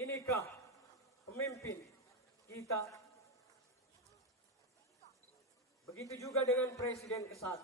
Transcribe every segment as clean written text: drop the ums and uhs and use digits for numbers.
Inikah pemimpin kita? Begitu juga dengan presiden ke-1.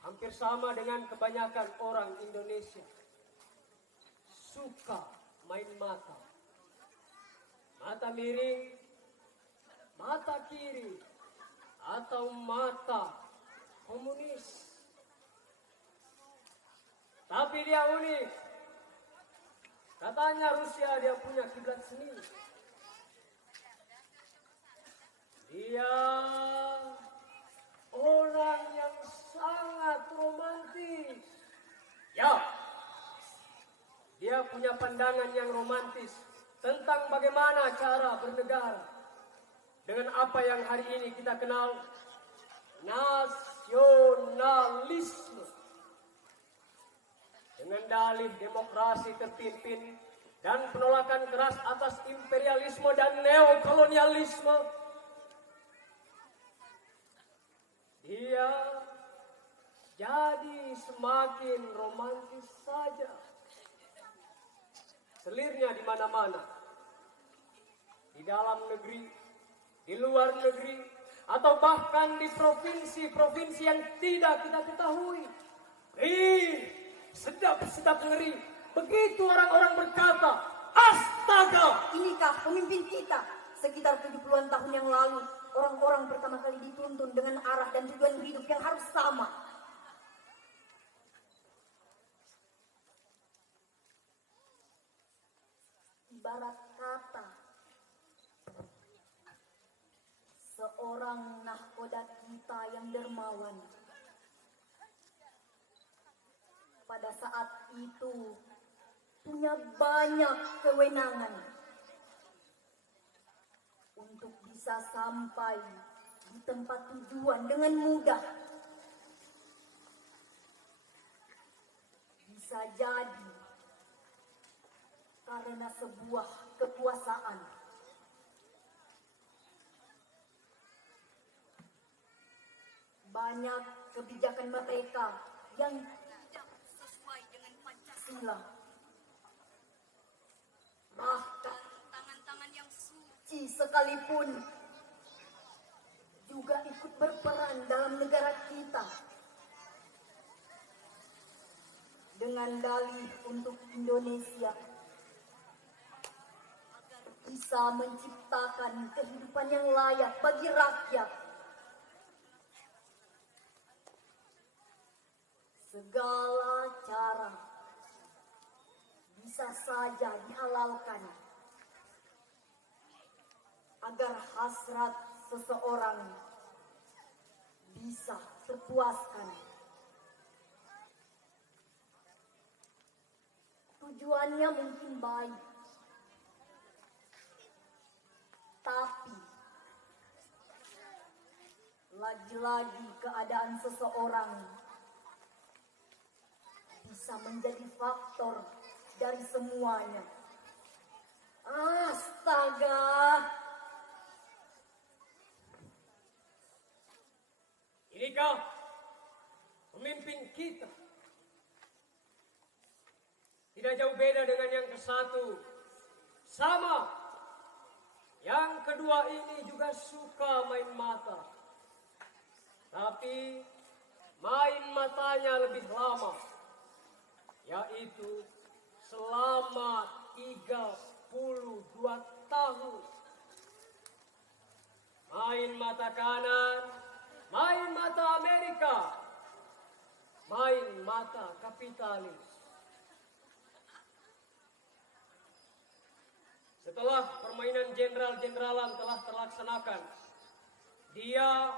Hampir sama dengan kebanyakan orang Indonesia. Suka main mata. Mata miring, mata kiri, atau mata komunis. Tapi dia unik. Katanya Rusia dia punya kiblat sendiri. Dia orang yang sangat romantis. Ya, dia punya pandangan yang romantis tentang bagaimana cara bernegara. Dengan apa yang hari ini kita kenal nasionalisme. Dengan dalih demokrasi terpimpin dan penolakan keras atas imperialisme dan neokolonialisme, dia jadi semakin romantis saja. Selirnya di mana-mana, di dalam negeri, di luar negeri, atau bahkan di provinsi-provinsi yang tidak kita ketahui. Sedap ngeri. Begitu orang-orang berkata, astaga! Inikah pemimpin kita? Sekitar 70-an tahun yang lalu, orang-orang pertama kali dituntun dengan arah dan tujuan hidup yang harus sama. Ibarat kata, seorang nahkoda kita yang dermawan. Pada saat itu punya banyak kewenangan untuk bisa sampai di tempat tujuan dengan mudah. Bisa jadi karena sebuah kekuasaan. Banyak kebijakan mereka yang bahkan tangan-tangan yang suci sekalipun juga ikut berperan dalam negara kita dengan dalih untuk Indonesia agar bisa menciptakan kehidupan yang layak bagi rakyat. Segala cara bisa saja dihalalkan agar hasrat seseorang bisa terpuaskan. Tujuannya mungkin baik, tapi lagi-lagi keadaan seseorang bisa menjadi faktor dari semuanya. Astaga! Inikah pemimpin kita? Tidak jauh beda dengan yang ke-1. Sama. Yang kedua ini juga suka main mata. Tapi main matanya lebih lama, yaitu selama 32 tahun. Main mata kanan, main mata Amerika, main mata kapitalis. Setelah permainan jenderal-jeneralan telah terlaksanakan, dia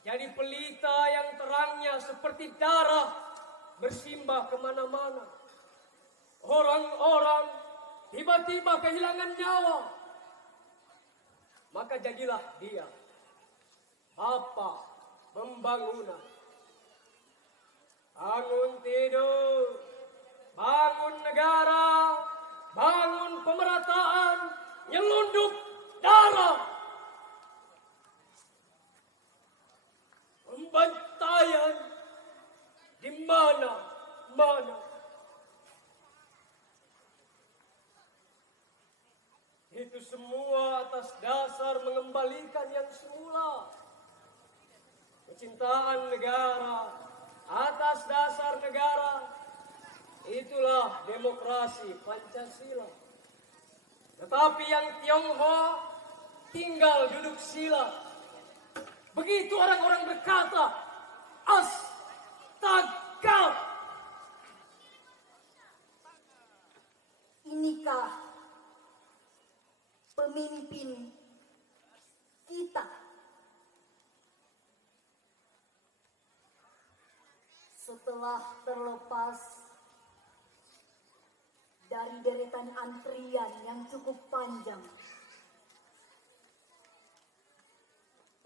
jadi pelita yang terangnya seperti darah bersimbah kemana-mana. Orang-orang tiba-tiba kehilangan nyawa. Maka jadilah dia Bapak Pembangunan. Bangun tidur, bangun negara, bangun pemerataan, nyelundup darah. Pembantaian di mana-mana. Itu semua atas dasar mengembalikan yang semula. Kecintaan negara, atas dasar negara. Itulah demokrasi Pancasila. Tetapi yang Tionghoa tinggal duduk sila. Begitu orang-orang berkata, astaga. Inikah pemimpin kita? Setelah terlepas dari deretan antrian yang cukup panjang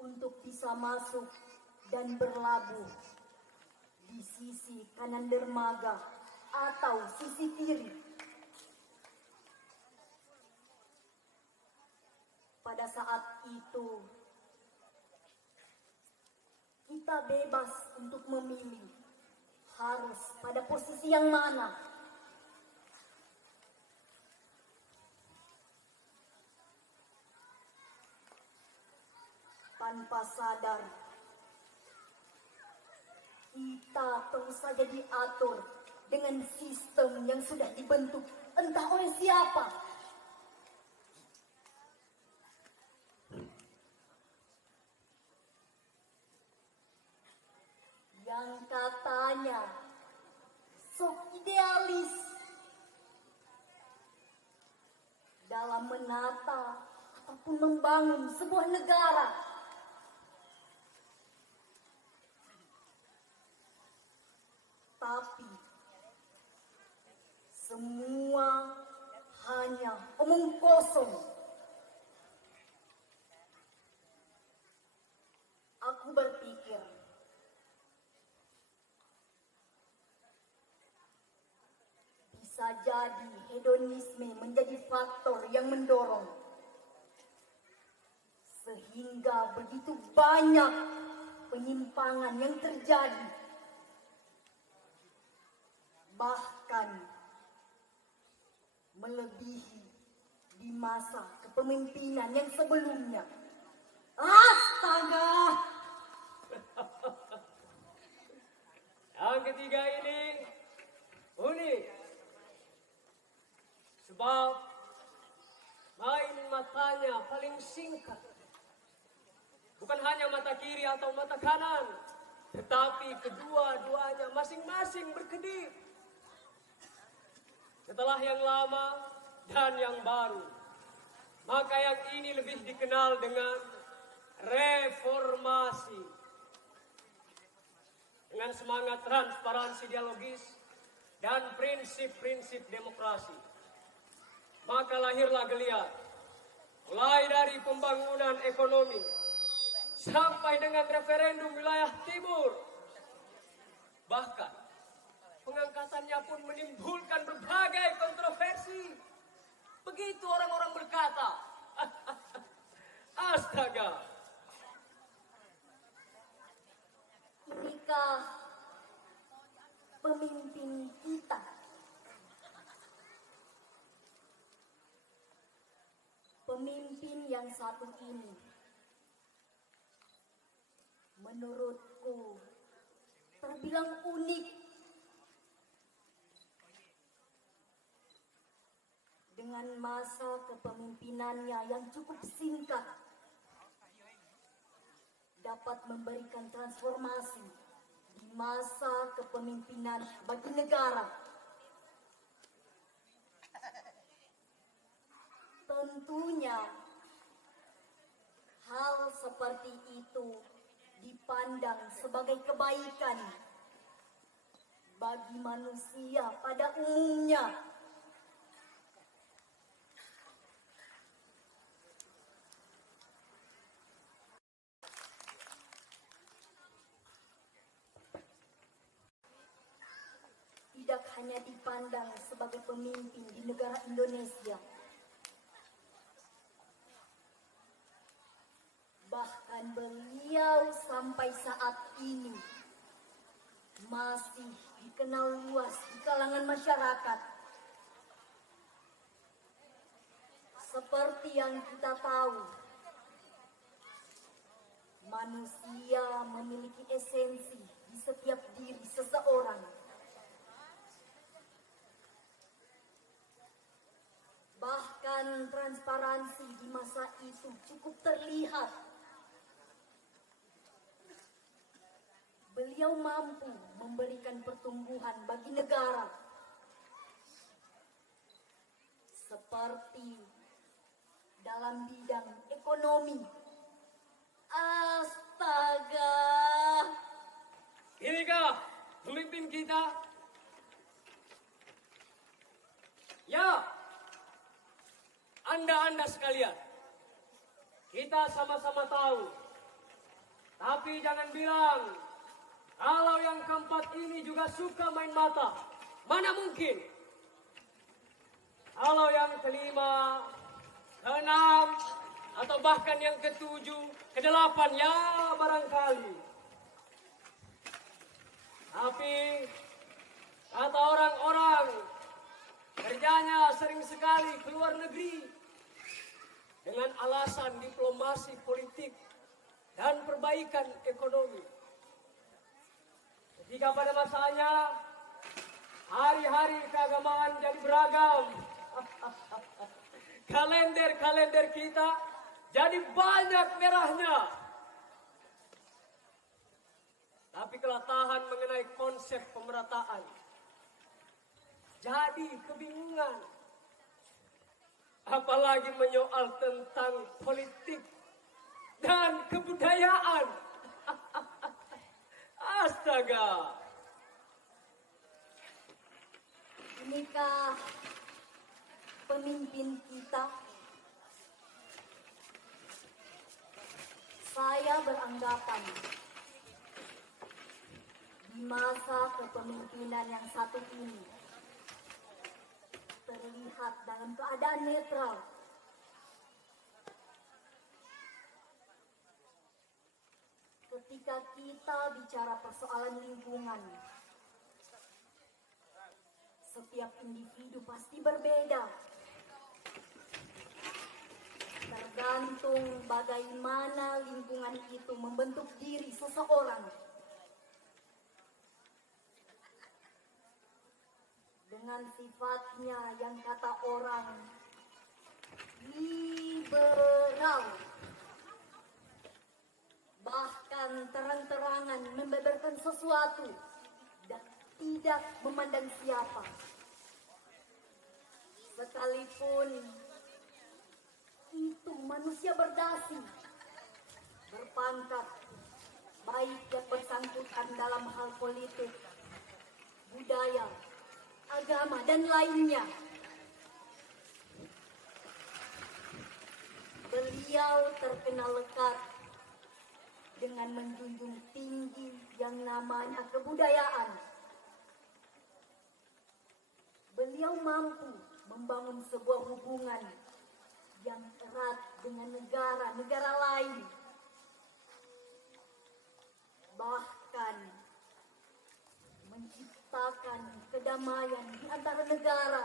untuk bisa masuk dan berlabuh di sisi kanan dermaga atau sisi kiri, pada saat itu kita bebas untuk memilih harus pada posisi yang mana. Tanpa sadar, kita terus saja diatur dengan sistem yang sudah dibentuk entah oleh siapa. Yang katanya sok idealis dalam menata ataupun membangun sebuah negara. Tapi semua hanya omong kosong. Aku berpikir bisa jadi hedonisme menjadi faktor yang mendorong sehingga begitu banyak penyimpangan yang terjadi. Bahkan melebihi di masa kepemimpinan yang sebelumnya. Astaga! Yang ketiga ini unik. Sebab main matanya paling singkat. Bukan hanya mata kiri atau mata kanan, tetapi kedua-duanya masing-masing berkedip. Setelah yang lama dan yang baru, maka yang ini lebih dikenal dengan reformasi. Dengan semangat transparansi dialogis dan prinsip-prinsip demokrasi, maka lahirlah geliat, mulai dari pembangunan ekonomi sampai dengan referendum wilayah timur. Bahkan pengangkatannya pun menimbulkan berbagai kontroversi. Begitu orang-orang berkata, astaga. Inikah pemimpin kita? Pemimpin yang satu ini menurutku terbilang unik. Dengan masa kepemimpinannya yang cukup singkat, dapat memberikan transformasi di masa kepemimpinan bagi negara. Tentunya hal seperti itu dipandang sebagai kebaikan bagi manusia pada umumnya. Tidak hanya dipandang sebagai pemimpin di negara Indonesia, bahkan beliau sampai saat ini masih dikenal luas di kalangan masyarakat. Seperti yang kita tahu, manusia memiliki esensi di setiap diri seseorang. Bahkan transparansi di masa itu cukup terlihat. Beliau mampu memberikan pertumbuhan bagi negara. Seperti dalam bidang ekonomi. Astaga. Inikah pemimpin kita? Ya, Anda sekalian, kita sama-sama tahu. Tapi jangan bilang kalau yang keempat ini juga suka main mata. Mana mungkin? Kalau yang kelima, keenam, atau bahkan yang ketujuh, kedelapan, ya barangkali. Tapi kata orang-orang, kerjanya sering sekali keluar negeri dengan alasan diplomasi politik dan perbaikan ekonomi. Ketika pada masanya hari-hari keagamaan jadi beragam, kalender kita jadi banyak merahnya. Tapi keletahan mengenai konsep pemerataan jadi kebingungan. Apalagi menyoal tentang politik dan kebudayaan. Astaga. Inikah pemimpin kita? Saya beranggapan di masa kepemimpinan yang satu ini terlihat dalam keadaan netral. Ketika kita bicara persoalan lingkungan, setiap individu pasti berbeda. Tergantung bagaimana lingkungan itu membentuk diri seseorang. Dengan sifatnya yang kata orang liberal, bahkan terang-terangan membeberkan sesuatu dan tidak memandang siapa, sekalipun itu manusia berdasi, berpangkat, baik yang bersangkutan dalam hal politik, budaya, agama, dan lainnya. Beliau terkenal lekat dengan menjunjung tinggi yang namanya kebudayaan. Beliau mampu membangun sebuah hubungan yang erat dengan negara-negara lain. Bahkan menciptakan kedamaian di antara negara.